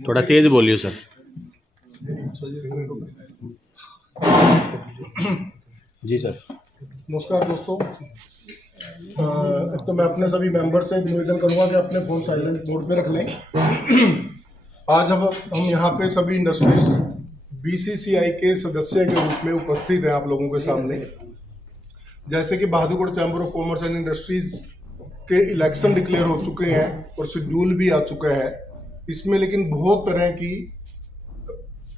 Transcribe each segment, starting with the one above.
थोड़ा तेज बोलिए सर। जी सर। नमस्कार दोस्तों। तो मैं अपने सभी मेंबर से निवेदन करूंगा कि अपने फ़ोन साइलेंट मोड पे रख लें। आज हम यहाँ पे सभी इंडस्ट्रीज बीसीसीआई के सदस्य के रूप में उपस्थित हैं आप लोगों के सामने। जैसे कि Bahadurgarh chamber of commerce and industries के इलेक्शन डिक्लेयर हो चुके हैं और शेड्यूल भी आ चुका है इसमें, लेकिन बहुत तरह की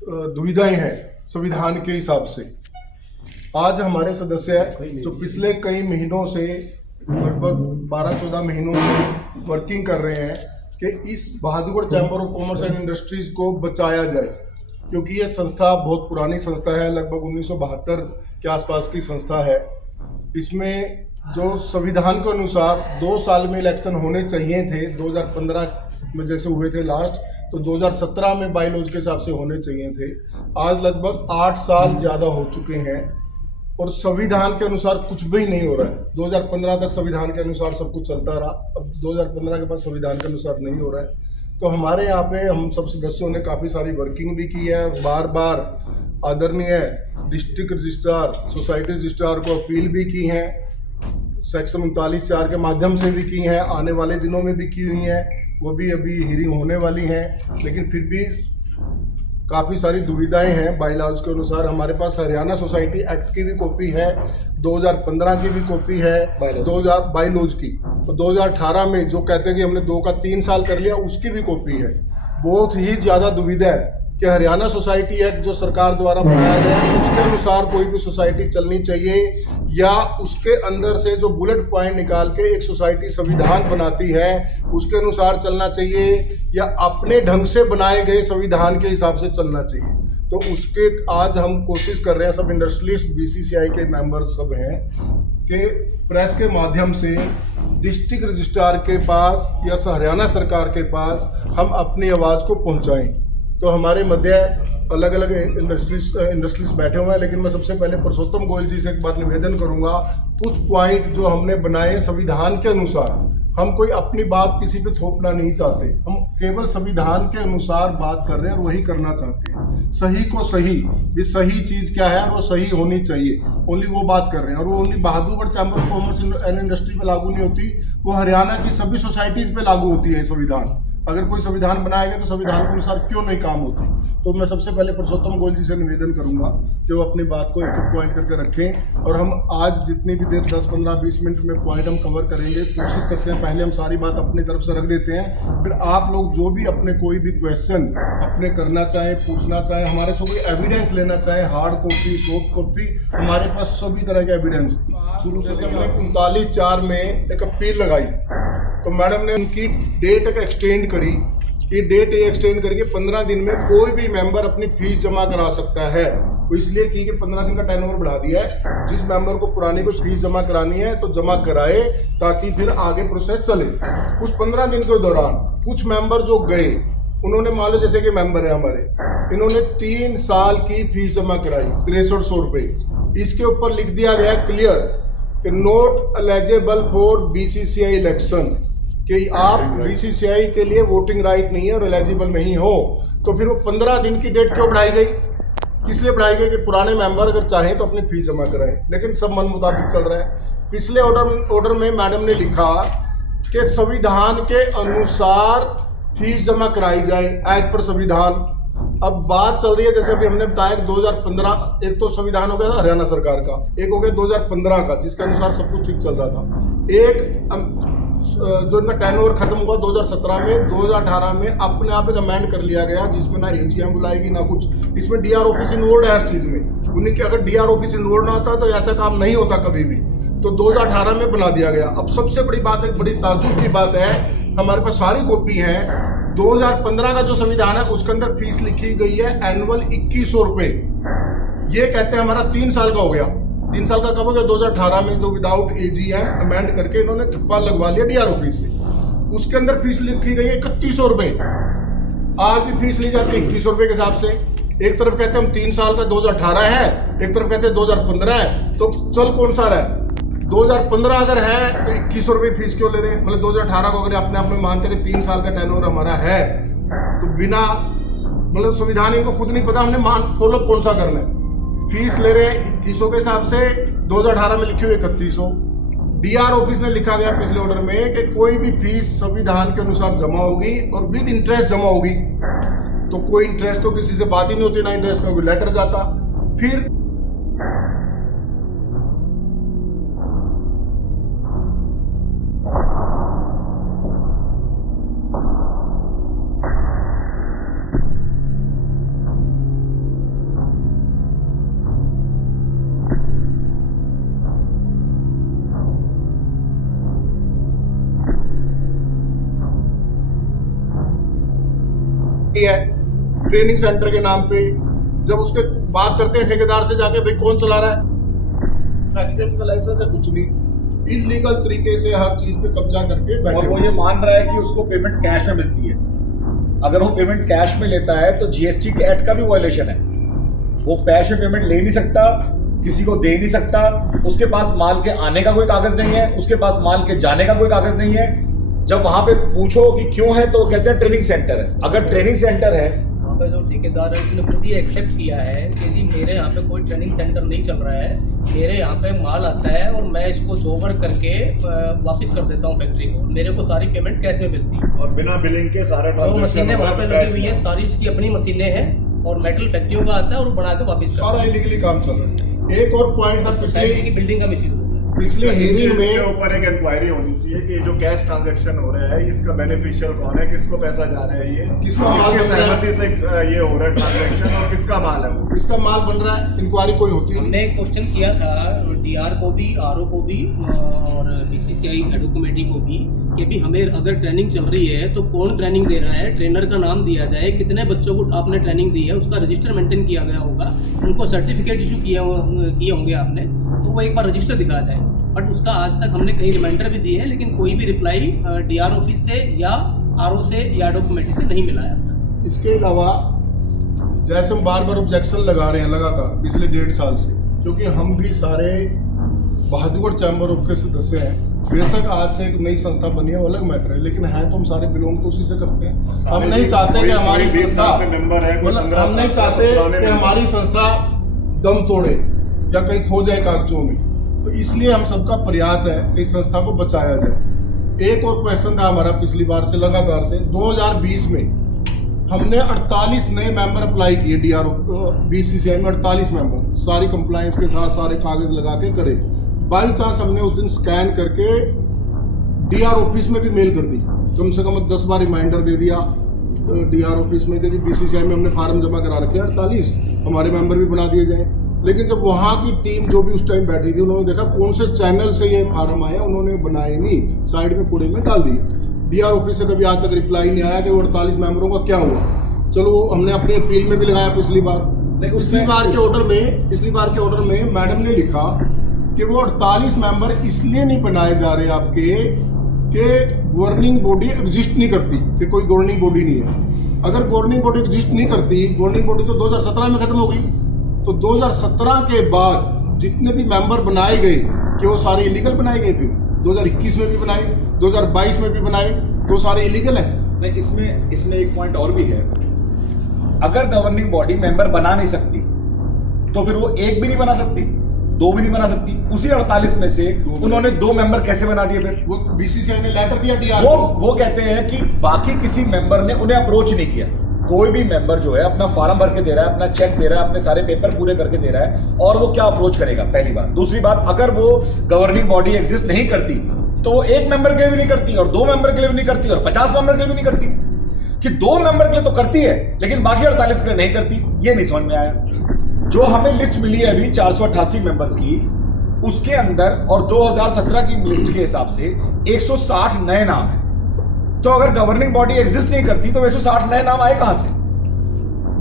दुविधाएं हैं संविधान के हिसाब से। आज हमारे सदस्य जो पिछले कई महीनों से लगभग 12-14 महीनों से वर्किंग कर रहे हैं कि इस Bahadurgarh chamber of commerce and industries को बचाया जाए, क्योंकि ये संस्था बहुत पुरानी संस्था है, लगभग 1972 के आसपास की संस्था है। इसमें जो संविधान के अनुसार 2 साल में इलेक्शन होने चाहिए थे, 2015 में जैसे हुए थे लास्ट, तो 2017 में बाई लॉज के हिसाब से होने चाहिए थे। आज लगभग 8 साल ज़्यादा हो चुके हैं और संविधान के अनुसार कुछ भी नहीं हो रहा है। 2015 तक संविधान के अनुसार सब कुछ चलता रहा, अब 2015 के बाद संविधान के अनुसार नहीं हो रहा है। तो हमारे यहाँ पे हम सब सदस्यों ने काफ़ी सारी वर्किंग भी की है, बार बार आदरणीय डिस्ट्रिक्ट रजिस्ट्रार, सोसाइटी रजिस्ट्रार को अपील भी की है, सेक्शन 39(4) के माध्यम से भी की हैं, आने वाले दिनों में भी की हुई हैं, वो भी अभी हियरिंग होने वाली हैं। लेकिन फिर भी काफ़ी सारी दुविधाएं हैं बाई लॉज के अनुसार। हमारे पास हरियाणा सोसाइटी एक्ट की भी कॉपी है, 2015 की भी कॉपी है, 2000 बाई लॉज की, तो 2018 में जो कहते हैं कि हमने 2 का 3 साल कर लिया, उसकी भी कॉपी है। बहुत ही ज़्यादा दुविधा है कि हरियाणा सोसाइटी एक्ट जो सरकार द्वारा बनाया गया है उसके अनुसार कोई भी सोसाइटी चलनी चाहिए, या उसके अंदर से जो बुलेट पॉइंट निकाल के एक सोसाइटी संविधान बनाती है उसके अनुसार चलना चाहिए, या अपने ढंग से बनाए गए संविधान के हिसाब से चलना चाहिए। तो उसके आज हम कोशिश कर रहे हैं, सब इंडस्ट्रियलिस्ट बीसीसीआई के मेंबर सब हैं, कि प्रेस के माध्यम से डिस्ट्रिक्ट रजिस्ट्रार के पास या हरियाणा सरकार के पास हम अपनी आवाज़ को पहुंचाएं। तो हमारे मध्य अलग अलग इंडस्ट्रीज बैठे हुए हैं, लेकिन मैं सबसे पहले पुरुषोत्तम गोयल जी से एक बार निवेदन करूंगा, कुछ पॉइंट जो हमने बनाए संविधान के अनुसार, हम कोई अपनी बात किसी पे थोपना नहीं चाहते, हम केवल संविधान के अनुसार बात कर रहे हैं और वही करना चाहते हैं। सही को सही, भी सही चीज़ क्या है और वो सही होनी चाहिए, ओनली वो बात कर रहे हैं। और वो only Bahadurgarh chamber of commerce and industry पे लागू नहीं होती, वो हरियाणा की सभी सोसाइटीज़ पे लागू होती है संविधान। अगर कोई संविधान बनाएगा तो संविधान के अनुसार क्यों नहीं काम होती। तो मैं सबसे पहले पुरुषोत्तम गोयल जी से निवेदन करूंगा कि वो अपनी बात को एक एक पॉइंट करके रखें, और हम आज जितनी भी देर 10, 15, 20 मिनट में पॉइंट हम कवर करेंगे, कोशिश करते हैं पहले हम सारी बात अपनी तरफ से रख देते हैं, फिर आप लोग जो भी अपने कोई भी क्वेश्चन अपने करना चाहें, पूछना चाहें, हमारे से कोई एविडेंस लेना चाहें, हार्ड कॉपी, सॉफ्ट कॉपी, हमारे पास सभी तरह के एविडेंस। शुरू से हमने 39(4) में एक अपील लगाई, तो मैडम ने उनकी डेट एक्सटेंड करी, कि डेट एक्सटेंड करके 15 दिन में कोई भी मेंबर अपनी फीस जमा करा सकता है। तो इसलिए की कि 15 दिन का टर्नओवर बढ़ा दिया है, जिस मेंबर को पुरानी कोई फीस जमा करानी है तो जमा कराए, ताकि फिर आगे प्रोसेस चले। उस 15 दिन के दौरान कुछ मेंबर जो गए, उन्होंने मान लो जैसे कि मेंबर है हमारे, इन्होंने 3 साल की फीस जमा कराई 6300 रुपये। इसके ऊपर लिख दिया गया क्लियर कि not eligible for BCCI election, कि आप बीसीसीआई के लिए वोटिंग राइट नहीं है और एलिजिबल नहीं हो। तो फिर वो 15 दिन की डेट क्यों बढ़ाई गई, किस लिए बढ़ाई गई? कि पुराने मेंबर अगर चाहें तो अपनी फीस जमा कराएं, लेकिन सब मन मुताबिक चल रहा है। पिछले ऑर्डर में मैडम ने लिखा कि संविधान के अनुसार फीस जमा कराई जाए एज पर संविधान। अब बात चल रही है, जैसे अभी हमने बताया कि 2015 एक तो संविधान हो गया था हरियाणा सरकार का, एक हो गया 2015 का जिसके अनुसार सब कुछ ठीक चल रहा था, एक जो इनका टर्नओवर खत्म हुआ 2017 में, 2018 में अपने आप एक अमेंड कर लिया गया, जिसमें ना एजीएम बुलाएगी ना कुछ, इसमें डीआर ऑफिस इन्वॉल्व है हर चीज में। उन्हीं के अगर डीआर ऑफिस इन्वॉल्व ना होता तो ऐसा काम नहीं होता कभी भी। तो 2018 में बना दिया गया। अब सबसे बड़ी बात, एक बड़ी ताजुब की बात है, हमारे पास सारी कॉपी है, 2015 का जो संविधान है उसके अंदर फीस लिखी गई है एनुअल 2100 रुपये। ये कहते हैं हमारा 3 साल का हो गया। 3 साल का कब हो गया? 2018 में जो विदाउट एजीएम अमेंड करके इन्होंने ठप्पा लगवा लिया डीआर ऑफिस से। उसके अंदर फीस लिखी गई है 3100 रुपये। आज भी फीस ली जाती है 2100 रुपये के हिसाब से। एक तरफ कहते हैं हम 3 साल का 2018 है, एक तरफ कहते हैं 2015 है, तो चल कौन सा रहा है? 2015 अगर है तो 2100 रुपये फीस क्यों ले रहे हैं? मतलब 2018 को अगर अपने आप में मानते हैं कि 3 साल का टर्नओवर हमारा है, तो बिना मतलब संविधान इनको खुद नहीं पता हमने फॉलो कौन सा करना है। फीस ले रहे हैं 2100 के हिसाब से, 2018 में लिखी हुई 3100। डीआर ऑफिस ने लिखा गया पिछले ऑर्डर में कि कोई भी फीस संविधान के अनुसार जमा होगी और विद इंटरेस्ट जमा होगी। तो कोई इंटरेस्ट तो किसी से बात ही नहीं होती, ना इंटरेस्ट का कोई लेटर जाता। फिर है ट्रेनिंग सेंटर के नाम पे, जब उसके बात करते हैं ठेकेदार से जाके भाई कौन चला रहा है, एचडीएफ का लाइसेंस है कुछ नहीं, इलीगल तरीके से हर चीज पे कब्जा करके बैठे। और वो ये मान रहा है कि उसको पेमेंट कैश में मिलती है। अगर वो पेमेंट कैश में लेता है तो जीएसटी के एक्ट का भी वायलेशन है। वो कैश में पेमेंट ले नहीं सकता, किसी को दे नहीं सकता, उसके पास माल के आने का कोई कागज नहीं है, उसके पास माल के जाने का कोई कागज नहीं है। जब वहां पे पूछो कि क्यों है तो कहते हैं ट्रेनिंग सेंटर है। अगर ट्रेनिंग सेंटर है, वहाँ पे जो ठेकेदार है उसने खुद ही एक्सेप्ट किया है कि जी मेरे यहाँ पे कोई ट्रेनिंग सेंटर नहीं चल रहा है, मेरे यहाँ पे माल आता है और मैं इसको जोवर करके वापस कर देता हूँ फैक्ट्री को, मेरे को सारी पेमेंट कैश में मिलती है। और बिना बिलिंग के सारे जो मशीनें वहाँ पे लगी हुई है सारी उसकी अपनी मशीनें हैं और मेटल फैक्ट्रियों का आता है और बना के वापस सारा इलीगली काम चल रहा है। एक और पॉइंट था सोसाइटी की बिल्डिंग का मिसयूज। पिछले हियरिंग में इसके ऊपर एक इंक्वायरी होनी चाहिए कि जो कैश ट्रांजैक्शन हो रहा है इसका बेनिफिशियल कौन है, किसको पैसा जा रहा है, ये किसका माल किसकी बन रहा है? सहमति से ये हो रहा है ट्रांजैक्शन और किसका माल है वो, किसका माल बन रहा है, इंक्वायरी कोई होती नहीं। हमने क्वेश्चन किया था डीआर को भी, आरओ को भी और बीसीसीआई एडो कमेटी को भी कि भी हमें अगर ट्रेनिंग चल रही है तो कौन ट्रेनिंग दे रहा है, ट्रेनर का नाम दिया जाए, कितने बच्चों को आपने ट्रेनिंग दी है, उसका रजिस्टर मेंटेन किया गया होगा, उनको सर्टिफिकेट इशू किए होंगे आपने, तो वो एक बार रजिस्टर दिखा जाए। बट उसका आज तक हमने कई रिमाइंडर भी दिए हैं लेकिन कोई भी रिप्लाई डीआर ऑफिस से या आरओ से या एडो कमेटी से नहीं मिला है। इसके अलावा जैसे हम बार बार ऑब्जेक्शन लगा रहे हैं लगातार पिछले 1.5 साल से, क्योंकि हम भी सारे बहादुरगढ़ चैम्बर ऑफ के सदस्य हैं। बेशक आज से एक नई संस्था बनी है वो अलग मैटर है, लेकिन है तो हम सारे बिलोंग तो उसी से करते हैं। हम नहीं चाहते कि हमारी संस्था मतलब हम नहीं चाहते कि हमारी संस्था दम तोड़े या कहीं खो जाए कागजों में, तो इसलिए हम सबका प्रयास है कि इस संस्था को बचाया जाए। एक और क्वेश्चन था हमारा पिछली बार से लगातार से, 2020 में हमने 48 नए मेंबर अप्लाई किए डीआर बीसीसीआई में, 48 मेंबर सारी कंप्लायंस के साथ सारे कागज लगा के करे। बाई चांस हमने उस दिन स्कैन करके डीआर ऑफिस में भी मेल कर दी, कम से कम 10 बार रिमाइंडर दे दिया डीआर ऑफिस में, यदि बीसीसीआई में हमने फार्म जमा करा रखे 48 हमारे मेंबर भी बना दिए जाए। लेकिन जब वहाँ की टीम जो भी उस टाइम बैठी थी उन्होंने देखा कौन से चैनल से ये फार्म आया, उन्होंने बनाए नहीं, साइड में कूड़े में डाल दिए। डीआर ऑफिस से कभी आज तक रिप्लाई नहीं आया कि वो 48 मेंबरों का क्या हुआ। चलो हमने अपनी अपील में भी लगाया पिछली बार के ऑर्डर में मैडम ने लिखा कि वो 48 मेंबर इसलिए नहीं बनाए जा रहे आपके कि गवर्निंग बॉडी एग्जिस्ट नहीं करती, कि कोई गवर्निंग बॉडी नहीं है। अगर गवर्निंग बॉडी एग्जिस्ट नहीं करती, गवर्निंग बॉडी तो 2017 में खत्म हो गई, तो 2017 के बाद जितने भी मेंबर बनाए गए कि वो सारे इलीगल बनाए गए, फिर 2021 में भी बनाए, 2022 में भी बनाए, तो सारे इलीगल है। नहीं, इसमें एक पॉइंट और भी है। अगर गवर्निंग बॉडी मेंबर बना नहीं सकती तो फिर वो एक भी नहीं बना सकती, 2 भी नहीं बना सकती। उसी 48 में से उन्होंने 2 मेंबर कैसे बना दिए? फिर वो बीसीसीआई ने लेटर दिया डीआर वो कहते हैं कि बाकी किसी मेंबर ने उन्हें अप्रोच नहीं किया। कोई भी मेंबर जो है अपना फॉर्म भर के दे रहा है, अपना चेक दे रहा है, अपने सारे पेपर पूरे करके दे रहा है, और वो क्या अप्रोच करेगा? पहली बात। दूसरी बात, अगर वो गवर्निंग बॉडी एग्जिस्ट नहीं करती तो वो 1 मेंबर के लिए भी नहीं करती और 2 मेंबर के लिए भी नहीं करती और 50 मेंबर के लिए भी नहीं करती। कि 2 मेंबर के लिए तो करती है लेकिन बाकी 48 के लिए नहीं करती, ये नहीं समझ में आया। जो हमें लिस्ट मिली है अभी 488 मेंबर्स की, उसके अंदर और 2017 की लिस्ट के हिसाब से 160 नए नाम है। तो अगर गवर्निंग बॉडी एग्जिस्ट नहीं करती तो 160 नए नाम आए कहां से?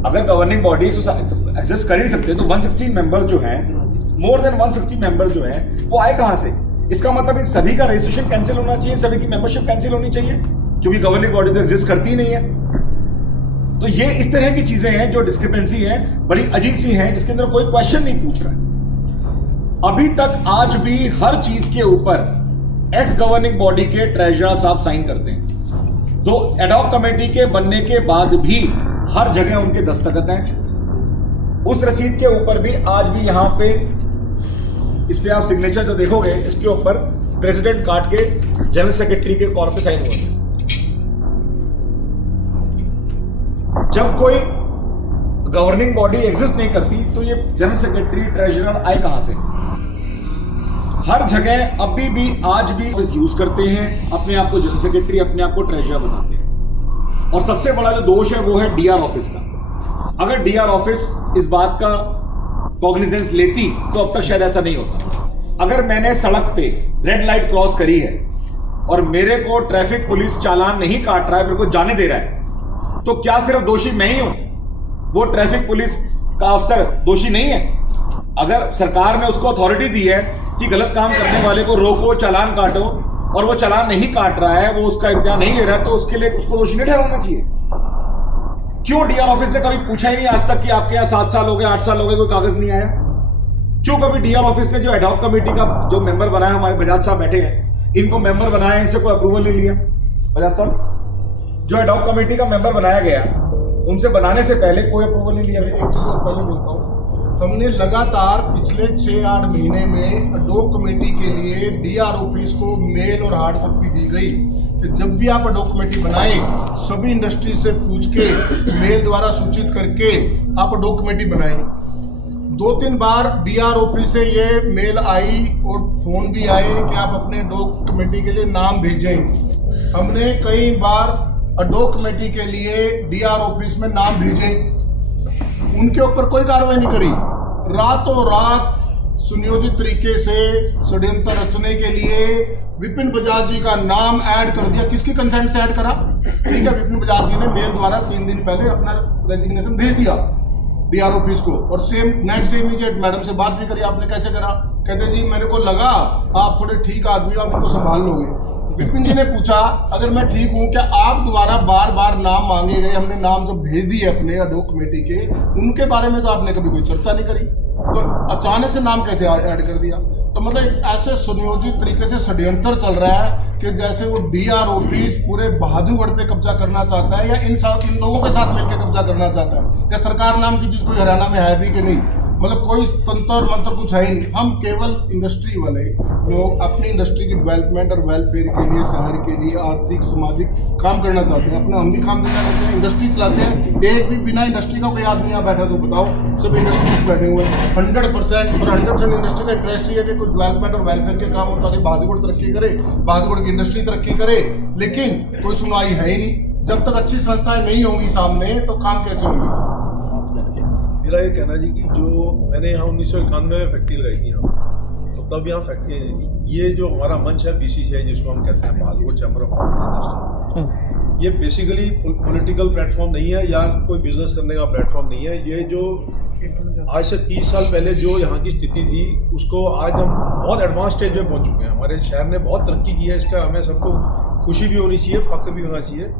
अगर गवर्निंग बॉडी एग्जिस्ट कर ही नहीं सकते तो 116 मेंबर जो हैं, मोर देन 160 मेंबर जो हैं, वो आए कहां से? इसका मतलब इन सभी का रजिस्ट्रेशन कैंसिल होना चाहिए, सभी की मेंबरशिप कैंसिल होनी चाहिए, क्योंकि गवर्निंग बॉडी तो एग्जिस्ट करती ही नहीं है। तो ये इस तरह की चीजें हैं जो डिस्क्रिपेंसी है, बड़ी अजीब सी हैं, जिसके अंदर कोई क्वेश्चन नहीं पूछ रहा है। अभी तक आज भी हर चीज के ऊपर एक्स गवर्निंग बॉडी के ट्रेजरर साहब साइन करते हैं। तो एडॉक कमेटी के बनने के बाद भी हर जगह उनके दस्तखत हैं। उस रसीद के ऊपर भी आज भी यहां पे इस पे आप सिग्नेचर जो देखोगे, इसके ऊपर प्रेसिडेंट काट के जनरल सेक्रेटरी के कॉल पे साइन हुए हैं। जब कोई गवर्निंग बॉडी एग्जिस्ट नहीं करती तो ये जनरल सेक्रेटरी ट्रेजरर आए कहां से? हर जगह अभी भी आज भी यूज करते हैं, अपने आप को जनरल सेक्रेटरी, अपने आप को ट्रेजरर बनाते हैं। और सबसे बड़ा जो दोष है वो है डीआर ऑफिस का। अगर डीआर ऑफिस इस बात का कॉग्निजेंस लेती तो अब तक शायद ऐसा नहीं होता। अगर मैंने सड़क पे रेड लाइट क्रॉस करी है और मेरे को ट्रैफिक पुलिस चालान नहीं काट रहा है, मेरे को जाने दे रहा है, तो क्या सिर्फ दोषी मैं ही हूं? वो ट्रैफिक पुलिस का अफसर दोषी नहीं है? अगर सरकार ने उसको अथॉरिटी दी है कि गलत काम करने वाले को रोको, चालान काटो, और वो चालान नहीं काट रहा है, वो उसका इम्तिहान नहीं ले रहा है, तो उसके लिए उसको दोषी नहीं ठहराना चाहिए। क्यों डीआर ऑफिस ने कभी पूछा ही नहीं आज तक कि आपके यहाँ 7 साल हो गए, 8 साल हो गए, कोई कागज नहीं आया? क्यों कभी डीआर ऑफिस ने जो एडॉक कमेटी का जो मेंबर बनाया, हमारे बजाज साहब बैठे हैं, इनको मेंबर बनाया, इनसे कोई अप्रूवल नहीं लिया? बजाज साहब, जो एडॉक कमेटी का मेंबर बनाया गया, उनसे बनाने से पहले कोई अप्रूवल नहीं लिया? एक चीज और पहले बोलता हूँ, हमने लगातार पिछले 6-8 महीने में एडॉक कमेटी के लिए डीआर ऑफिस को मेल और हार्ड कॉपी दी गई कि जब भी आप एडॉक कमेटी बनाए, सभी इंडस्ट्री से पूछ के मेल द्वारा सूचित करके आप एडॉक कमेटी बनाए। 2-3 बार डीआर ऑफिस से ये मेल आई और फोन भी आए कि आप अपने एडॉक कमेटी के लिए नाम भेजें। हमने कई बार एडॉक कमेटी के लिए डीआर ऑफिस में नाम भेजे, उनके ऊपर कोई कार्रवाई नहीं करी। रातों रात सुनियोजित तरीके से षड्यंत्र रचने के लिए विपिन बजाज जी का नाम ऐड कर दिया। किसकी कंसेंट से ऐड करा? ठीक है, विपिन बजाज जी ने मेल द्वारा 3 दिन पहले अपना रेजिग्नेशन भेज दिया डीआर ऑफिस को, और same next day immediate madam से बात भी करी। आपने कैसे करा? कहते जी मेरे को लगा आप थोड़े ठीक आदमी हो, आप इनको संभाल लोगे। विपिन जी ने पूछा अगर मैं ठीक हूं, क्या आप द्वारा बार बार नाम मांगे गए, हमने नाम जो भेज दिए अपने एडॉक कमेटी के, उनके बारे में तो आपने कभी कोई चर्चा नहीं करी, तो अचानक से नाम कैसे ऐड कर दिया? तो मतलब एक ऐसे सुनियोजित तरीके से षड्यंत्र चल रहा है कि जैसे वो डीआर ऑफिस पूरे बहादुरगढ़ पे कब्जा करना चाहता है, या इन लोगों के साथ मिलकर कब्जा करना चाहता है, या सरकार नाम की चीज कोई हरियाणा में है भी कि नहीं? मतलब कोई तंत्र मंत्र कुछ है ही नहीं। हम केवल इंडस्ट्री वाले लोग अपनी इंडस्ट्री की डेवलपमेंट और वेलफेयर के लिए, शहर के लिए आर्थिक सामाजिक काम करना चाहते हैं। अपना हम भी काम देना करते हैं, इंडस्ट्री चलाते हैं। एक भी बिना इंडस्ट्री का कोई आदमी यहाँ बैठा तो बताओ? सब इंडस्ट्रीज बैठे हुए हैं 100%, और 100% इंडस्ट्री का इंटरेस्ट ही है कि कुछ डेवलपमेंट और वेलफेयर के काम हो, ताकि बहादुरगढ़ तरक्की करे, बहादुरगढ़ की इंडस्ट्री तरक्की करे। लेकिन कोई सुनवाई है ही नहीं। जब तक अच्छी संस्थाएं नहीं होंगी सामने तो काम कैसे होंगे? मेरा ये कहना जी कि जो मैंने यहाँ 1991 में फैक्ट्री लगाई थी यहाँ, तो तब यहाँ फैक्ट्री ये जो हमारा मंच है बीसीसीआई जिसको हम कहते हैं, Bahadurgarh chamber of commerce industry, ये बेसिकली पॉलिटिकल प्लेटफॉर्म नहीं है या कोई बिजनेस करने का प्लेटफॉर्म नहीं है। ये जो आज से 30 साल पहले जो यहाँ की स्थिति थी, उसको आज हम बहुत एडवांस स्टेज में पहुँच चुके हैं। हमारे शहर ने बहुत तरक्की की है, इसका हमें सबको खुशी भी होनी चाहिए, फख्र भी होना चाहिए।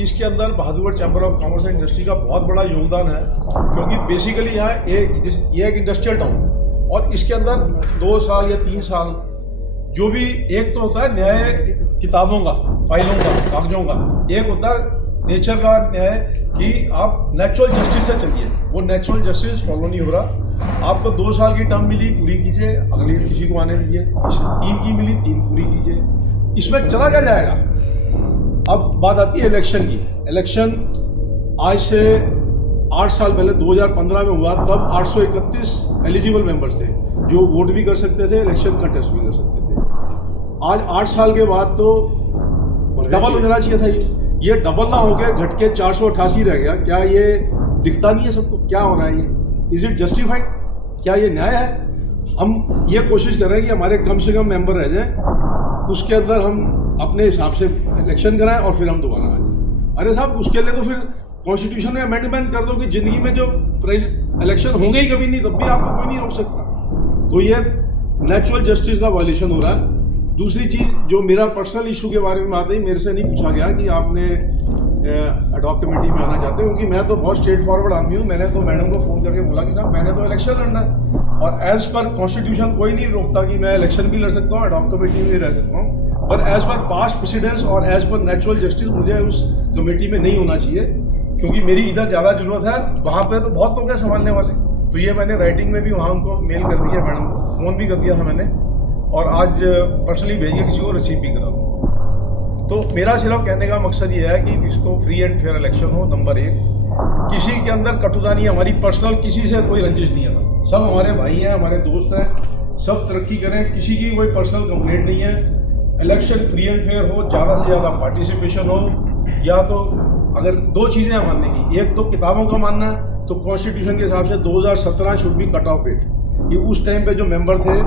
इसके अंदर Bahadurgarh chamber of commerce and industry का बहुत बड़ा योगदान है, क्योंकि बेसिकली यहाँ ये एक इंडस्ट्रियल टाउन है, और इसके अंदर 2 साल या 3 साल जो भी, एक तो होता है न्याय किताबों का, फाइलों का, कागजों का, एक होता है नेचर का न्याय कि आप नेचुरल जस्टिस से चलिए। वो नेचुरल जस्टिस फॉलो नहीं हो रहा। आपको 2 साल की टर्म मिली, पूरी कीजिए, अगली किसी को आने दीजिए। 3 की मिली, 3 पूरी कीजिए। इसमें चला क्या जाएगा? अब बात आती है इलेक्शन की। इलेक्शन आज से 8 साल पहले 2015 में हुआ, तब 831 एलिजिबल मेंबर्स थे जो वोट भी कर सकते थे, इलेक्शन कंटेस्ट भी कर सकते थे। आज 8 साल के बाद तो डबल हो जाना चाहिए था। ये डबल ना हो गया, घट के 488 रह गया। क्या ये दिखता नहीं है सबको क्या हो रहा है? ये इज इट जस्टिफाइड? क्या ये न्याय है? हम ये कोशिश कर रहे हैं कि हमारे कम से कम मेंबर रह जाए, उसके अंदर हम अपने हिसाब से इलेक्शन कराएं और फिर हम दोबारा आ जाए। अरे साहब, उसके लिए तो फिर कॉन्स्टिट्यूशन में अमेंडमेंट कर दो कि जिंदगी में जो इलेक्शन होंगे ही कभी नहीं, तब भी आपको कोई नहीं रोक सकता। तो ये नेचुरल जस्टिस का वायलेशन हो रहा है। दूसरी चीज़ जो मेरा पर्सनल इशू के बारे में बात है, मेरे से नहीं पूछा गया कि आपने एडॉक कमेटी में आना चाहते हैं, क्योंकि मैं तो बहुत स्ट्रेट फॉरवर्ड आदमी हूँ। मैंने तो मैडम को फ़ोन करके बोला कि साहब मैंने तो इलेक्शन लड़ना है, और एज पर कॉन्स्टिट्यूशन कोई नहीं रोकता कि मैं इलेक्शन भी लड़ सकता हूँ, एडॉक कमेटी में भी रह सकता हूँ, पर एज पर पास्ट प्रेसिडेंस और एज पर नेचुरल जस्टिस मुझे उस कमेटी में नहीं होना चाहिए, क्योंकि मेरी इधर ज़्यादा जरूरत है, वहाँ पर तो बहुत लोग हैं संभालने वाले। तो ये मैंने राइटिंग में भी वहाँ उनको मेल कर दिया, मैडम को फ़ोन भी कर दिया था मैंने, और आज पर्सनली भेजिए किसी को रिसीव भी करा दूँ। तो मेरा सिर्फ कहने का मकसद ये है कि इसको फ्री एंड फेयर इलेक्शन हो, नंबर 1। किसी के अंदर कटुता नहीं है, हमारी पर्सनल किसी से कोई रंजिश नहीं है, सब हमारे भाई हैं, हमारे दोस्त हैं, सब तरक्की करें, किसी की कोई पर्सनल कंप्लेंट नहीं है। इलेक्शन फ्री एंड फेयर हो, ज़्यादा से ज़्यादा पार्टिसिपेशन हो, या तो अगर 2 चीज़ें हैं मानने की, एक तो किताबों का मानना है, तो कॉन्स्टिट्यूशन के हिसाब से 2017 should be cut off date, कि उस टाइम पे जो मेंबर थे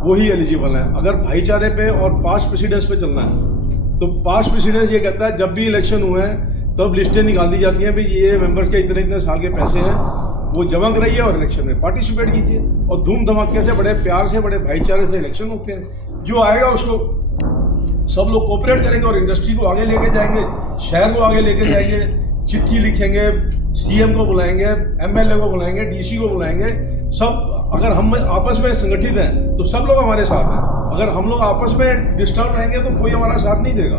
वही एलिजिबल हैं। अगर भाईचारे पे और पास्ट प्रेसिडेंस पे चलना है, तो पास्ट प्रेसिडेंस ये कहता है जब भी इलेक्शन हुए हैं तब लिस्टें निकाल दी जाती हैं, भाई ये मेंबर्स के इतने इतने साल के पैसे हैं, वो जमा कराइए और इलेक्शन में पार्टिसिपेट कीजिए, और धूम धमाके से, बड़े प्यार से, बड़े भाईचारे से इलेक्शन होते हैं। जो आएगा उसको सब लोग कोऑपरेट करेंगे और इंडस्ट्री को आगे लेके जाएंगे, शहर को आगे लेके जाएंगे, चिट्ठी लिखेंगे, सीएम को बुलाएंगे, एमएलए को बुलाएंगे, डीसी को बुलाएंगे, सब। अगर हम आपस में संगठित हैं तो सब लोग हमारे साथ हैं, अगर हम लोग आपस में डिस्टर्ब रहेंगे तो कोई हमारा साथ नहीं देगा।